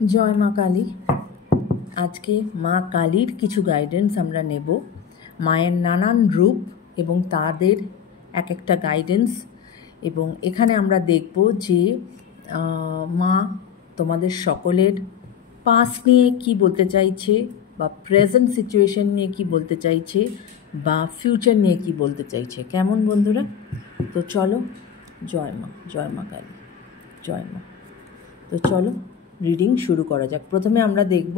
जय मा काली। आज के मा कालीर किछु गाइडेंस आमरा नेब। मायेर नानान रूप एबं तादेर एक एकटा गाइडेंस एबं एखाने आमरा देखब जे मा तोमादेर सकलेर पास्ट निये कि बोलते चाइछे बा प्रेजेंट सिचुएशन निये कि बोलते चाइछे बा फ्यूचर निये कि बोलते चाइछे। केमन बंधुरा? तो चलो जय मा काली, जय मा। तो चलो রিডিং শুরু করা যাক। প্রথমে আমরা দেখব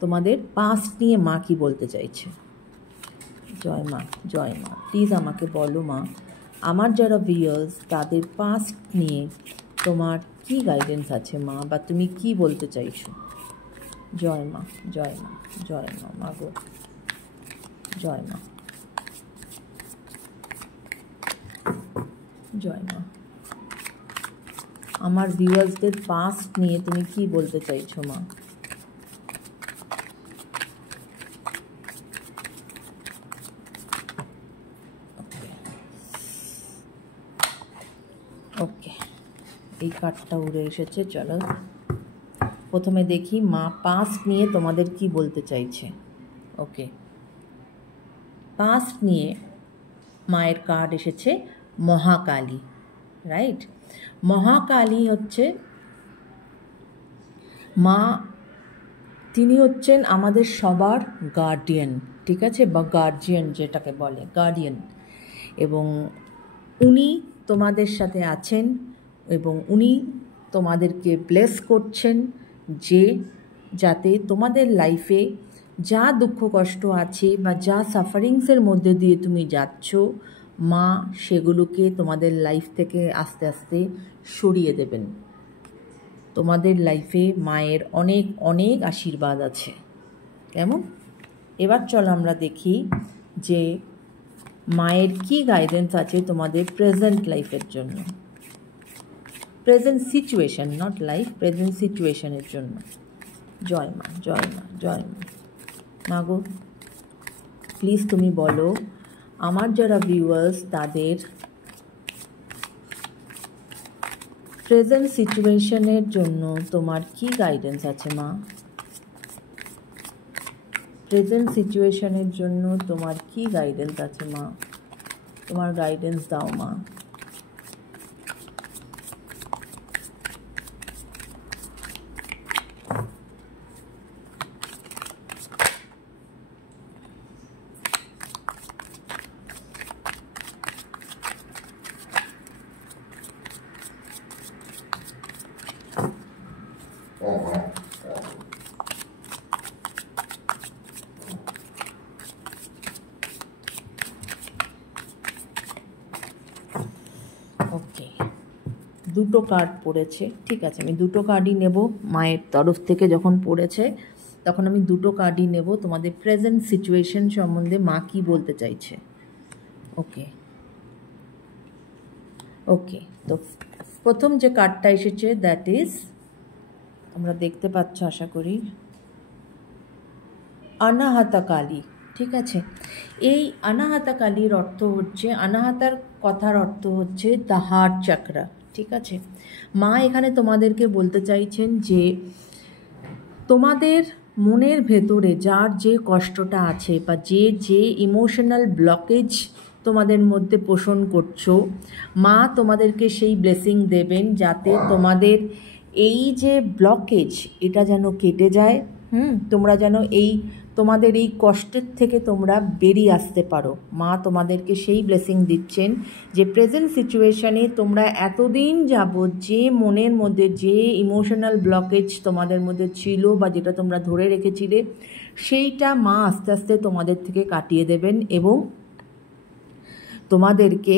তোমাদের পাস্ট নিয়ে মা কি বলতে চাইছে। জয় মা, জয় মা। প্লিজ আমাকে বলো মা, আমার যারা ভিউয়ার্স তাদের পাস্ট নিয়ে তোমার কি গাইডেন্স আছে মা, বা তুমি কি বলতে চাইছো। জয় মা, জয় মা, জয় মা, মা গো জয় মা, জয় মা। আমার ভিউয়ার্সদের পাস্ট নিয়ে তুমি কি বলতে চাইছো মা। ওকে, এই কার্ডটা উড়ে এসেছে। চলো প্রথমে দেখি মা পাস্ট নিয়ে তোমাদের কি বলতে চাইছে। ওকে, পাস্ট নিয়ে মায়ের কার্ড এসেছে মহাকালী, রাইট। মহাকালী হচ্ছে মা, তিনি হচ্ছেন আমাদের সবার গার্ডিয়ান, ঠিক আছে, বা গার্জিয়ান যেটাকে বলে, গার্ডিয়ান। এবং উনি তোমাদের সাথে আছেন এবং উনি তোমাদেরকে ব্লেস করছেন যে যাতে তোমাদের লাইফে যা দুঃখ কষ্ট আছে বা যা সাফারিংসের মধ্যে দিয়ে তুমি যাচ্ছ, মা সেগুলোকে তোমাদের লাইফ থেকে আস্তে আস্তে সরিয়ে দেবেন। তোমাদের লাইফে মায়ের অনেক অনেক আশীর্বাদ আছে। কেমন? এবার চলো আমরা দেখি যে মায়ের কি গাইডেন্স আছে তোমাদের প্রেজেন্ট লাইফের জন্য, present situation, not life, present সিচুয়েশনের জন্য। জয় মা, জয় মা, জয় মা। মাগো প্লিজ তুমি বলো আমার যারা ভিউয়ার্স তাদের প্রেজেন্ট সিচুয়েশনের জন্য তোমার কি গাইডেন্স আছে মা। প্রেজেন্ট সিচুয়েশনের জন্য তোমার কি গাইডেন্স আছে মা, তোমার গাইডেন্স দাও মা। ওকে, দুটো কার্ড পড়েছে, ঠিক আছে, আমি দুটো কার্ডই নেব। মায়ের তরফ থেকে যখন পড়েছে তখন আমি দুটো কার্ডই নেব। তোমাদের প্রেজেন্ট সিচুয়েশন সম্বন্ধে মা কি বলতে চাইছে। ওকে ওকে, তো প্রথম যে কার্ডটা এসেছে দ্যাট ইজ, তোমরা দেখতে পাচ্ছ আশা করি, অনাহতা কালী, ঠিক আছে। এই অনাহতা কালীর অর্থ হচ্ছে, অনাহতার কথার অর্থ হচ্ছে দ্য হার্ট চাকরা, ঠিক আছে। মা এখানে তোমাদেরকে বলতে চাইছেন যে তোমাদের মনের ভেতরে যার যে কষ্টটা আছে বা যে ইমোশনাল ব্লকেজ তোমাদের মধ্যে পোষণ করছো, মা তোমাদেরকে সেই ব্লেসিং দেবেন যাতে তোমাদের এই যে ব্লকেজ এটা যেন কেটে যায়। তোমরা যেন তোমাদের এই কষ্টের থেকে তোমরা বেরিয়ে আসতে পারো। মা তোমাদেরকে সেই ব্লেসিং দিচ্ছেন যে প্রেজেন্ট সিচুয়েশানে তোমরা এতদিন যাবৎ যে মনের মধ্যে যে ইমোশনাল ব্লকেজ তোমাদের মধ্যে ছিল বা যেটা তোমরা ধরে রেখেছিলে, সেইটা মা আস্তে আস্তে তোমাদের থেকে কাটিয়ে দেবেন এবং তোমাদেরকে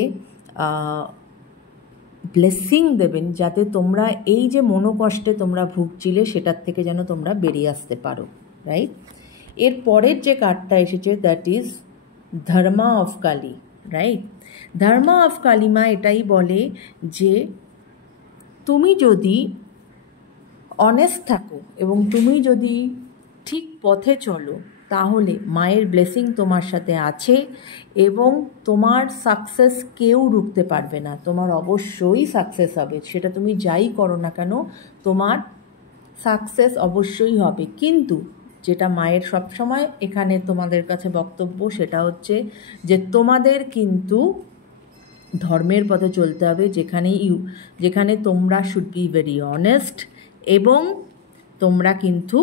ব্লেসিং দেবেন যাতে তোমরা এই যে মনোকষ্টে তোমরা ভুগছিলে সেটার থেকে যেন তোমরা বেরিয়ে আসতে পারো, রাইট। এর পরের যে কার্ডটা এসেছে that is Dharma of Kali, right. Dharma of Kali মা এটাই বলে যে তুমি যদি অনেস্ট থাকো এবং তুমি যদি ঠিক পথে চলো তাহলে মায়ের ব্লেসিং তোমার সাথে আছে এবং তোমার সাকসেস কেউ রুখতে পারবে না। তোমার অবশ্যই সাকসেস হবে, সেটা তুমি যাই করো না কেন তোমার সাকসেস অবশ্যই হবে, কিন্তু যেটা মায়ের সবসময় এখানে তোমাদের কাছে বক্তব্য সেটা হচ্ছে যে তোমাদের কিন্তু ধর্মের পথে চলতে হবে, যেখানে তোমরা শুড বি ভেরি অনেস্ট, এবং তোমরা কিন্তু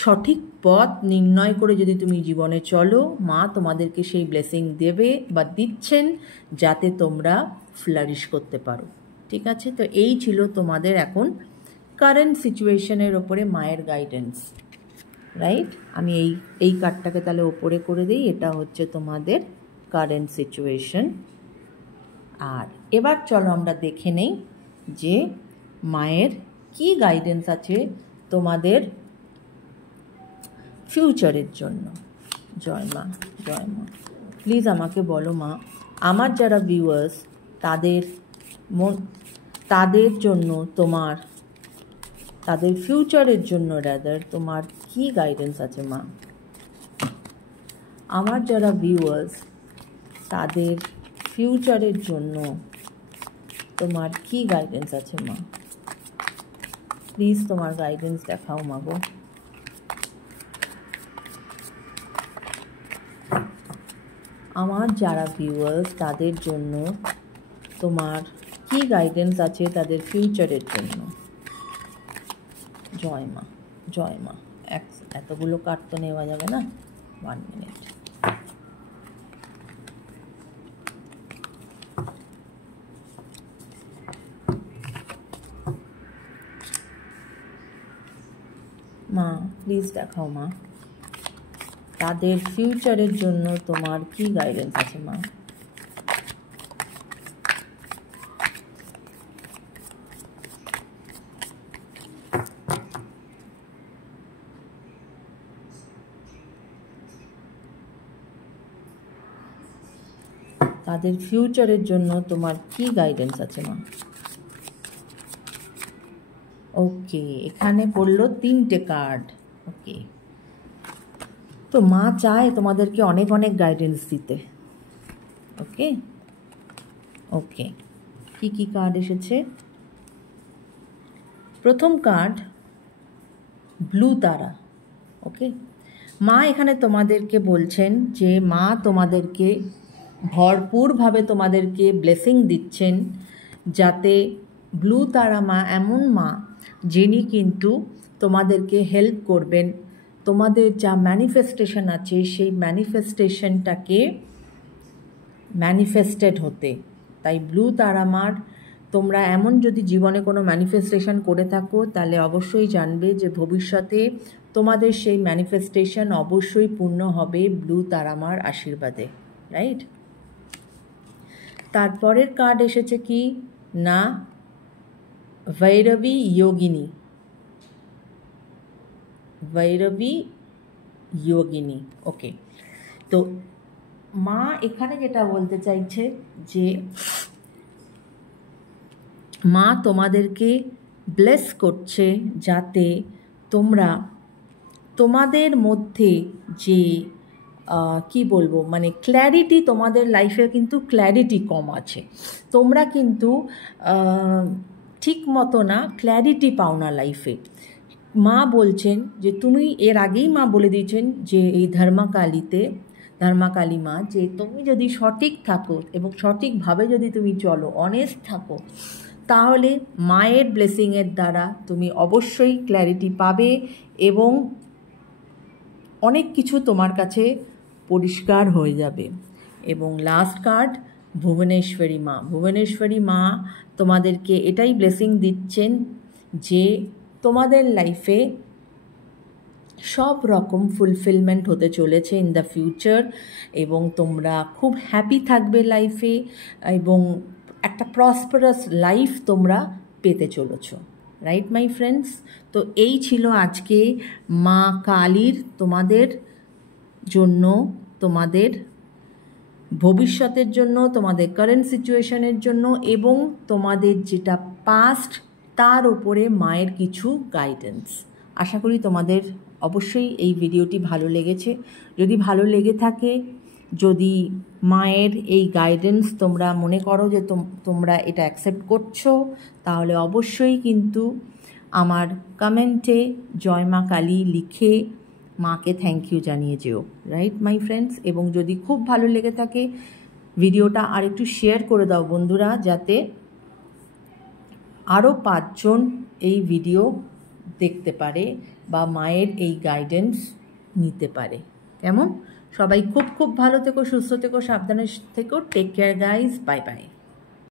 সঠিক পথ নির্ণয় করে যদি তুমি জীবনে চলো, মা তোমাদেরকে সেই ব্লেসিং দেবে বা দিচ্ছেন যাতে তোমরা ফ্লারিশ করতে পারো। ঠিক আছে, তো এই ছিল তোমাদের এখন কারেন্ট সিচুয়েশনের ওপরে মায়ের গাইডেন্স, রাইট? আমি এই কার্ডটাকে তাহলে ওপরে করে দিই, এটা হচ্ছে তোমাদের কারেন্ট সিচুয়েশন। আর এবার চলো আমরা দেখে নেই যে মায়ের কি গাইডেন্স আছে তোমাদের ফিউচারের জন্য। জয় মা, জয় মা। প্লিজ আমাকে বলো মা, আমার যারা ভিউয়ার্স তাদের জন্য তাদের ফিউচারের জন্য তোমার কি গাইডেন্স আছে মা? আমার যারা ভিউয়ার্স তাদের ফিউচারের জন্য তোমার কি গাইডেন্স আছে মা? প্লিজ তোমার গাইডেন্স দেখাও মা গো। আমার যারা ভিউয়ার্স তাদের জন্য তোমার কি গাইডেন্স আছে তাদের ফিউচারের জন্য? জয় মা, জয় মা। এতগুলো কার্ড তো নেওয়া যাবে না, 1 মিনিট। মা প্লিজ দেখাও মা, তাদের ফিউচারের জন্য তোমার কি গাইডেন্স আছে মা? তাদের ফিউচারের জন্য তোমার কি গাইডেন্স আছে মা? ওকে, এখানে পড়লো 3টে কার্ড। ওকে, তো মা চায় তোমাদেরকে অনেক অনেক গাইডেন্স দিতে। ওকে ওকে, কি কার্ড এসেছে? প্রথম কার্ড ব্লু তারা। ওকে, মা এখানে তোমাদেরকে বলছেন যে মা তোমাদেরকে ভরপুরভাবে তোমাদেরকে ব্লেসিং দিচ্ছেন, যাতে ব্লু তারা মা এমন মা যিনি কিন্তু তোমাদেরকে হেল্প করবেন তোমাদের যা ম্যানিফেস্টেশন আছে সেই ম্যানিফেস্টেশনটাকে ম্যানিফেস্টেড হতে। তাই ব্লু তারা মার, তোমরা এমন যদি জীবনে কোনো ম্যানিফেস্টেশন করে থাকো তাহলে অবশ্যই জানবে যে ভবিষ্যতে তোমাদের সেই ম্যানিফেস্টেশন অবশ্যই পূর্ণ হবে ব্লু তারামার আশীর্বাদে, রাইট? তারপরের কার্ড এসেছে কি না, ভৈরবী যোগিনী। ভৈরবী যোগিনী। ওকে, তো মা এখানে যেটা বলতে চাইছে যে মা তোমাদেরকে ব্লেস করছে যাতে তোমরা তোমাদের মধ্যে যে কি বলবো, মানে ক্ল্যারিটি, তোমাদের লাইফে কিন্তু ক্ল্যারিটি কম আছে, তোমরা কিন্তু ঠিক মতো না ক্ল্যারিটি পাও না লাইফে। মা বলছেন যে তুমি, এর আগেই মা বলে দিয়েছেন যে এই ধর্মাকালী মা, যে তুমি যদি সঠিক থাকো এবং সঠিকভাবে যদি তুমি চলো, অনেস্ট থাকো, তাহলে মায়ের ব্লেসিংয়ের দ্বারা তুমি অবশ্যই ক্ল্যারিটি পাবে এবং অনেক কিছু তোমার কাছে পরিষ্কার হয়ে যাবে। এবং লাস্ট কার্ড ভুবনেশ্বরী মা। ভুবনেশ্বরী মা তোমাদেরকে এটাই ব্লেসিং দিচ্ছেন যে তোমাদের লাইফে সব রকম ফুলফিলমেন্ট হতে চলেছে ইন দ্য ফিউচার, এবং তোমরা খুব হ্যাপি থাকবে লাইফে এবং একটা প্রসপারাস লাইফ তোমরা পেতে চলেছো, রাইট মাই ফ্রেন্ডস? তো এই ছিল আজকে মা কালীর তোমাদের জন্য, তোমাদের ভবিষ্যতের জন্য, তোমাদের কারেন্ট সিচুয়েশনের জন্য এবং তোমাদের যেটা পাস্ট তার উপরে মায়ের কিছু গাইডেন্স। আশা করি তোমাদের অবশ্যই এই ভিডিওটি ভালো লেগেছে। যদি ভালো লেগে থাকে যদি মায়ের এই গাইডেন্স তোমরা মনে করো যে তোমরা এটা অ্যাকসেপ্ট করছো, তাহলে অবশ্যই কিন্তু আমার কমেন্টে জয় মা কালী লিখে মাকে থ্যাংক ইউ জানিয়ে যেও, রাইট মাই ফ্রেন্ডস। এবং যদি খুব ভালো লেগে থাকে ভিডিওটা আর একটু শেয়ার করে দাও বন্ধুরা, যাতে আরও 5 জন এই ভিডিও দেখতে পারে বা মায়ের এই গাইডেন্স নিতে পারে। কেমন? সবাই খুব খুব ভালো থেকো, সুস্থ থেকো, সাবধানে থেকো। Take care guys, bye by.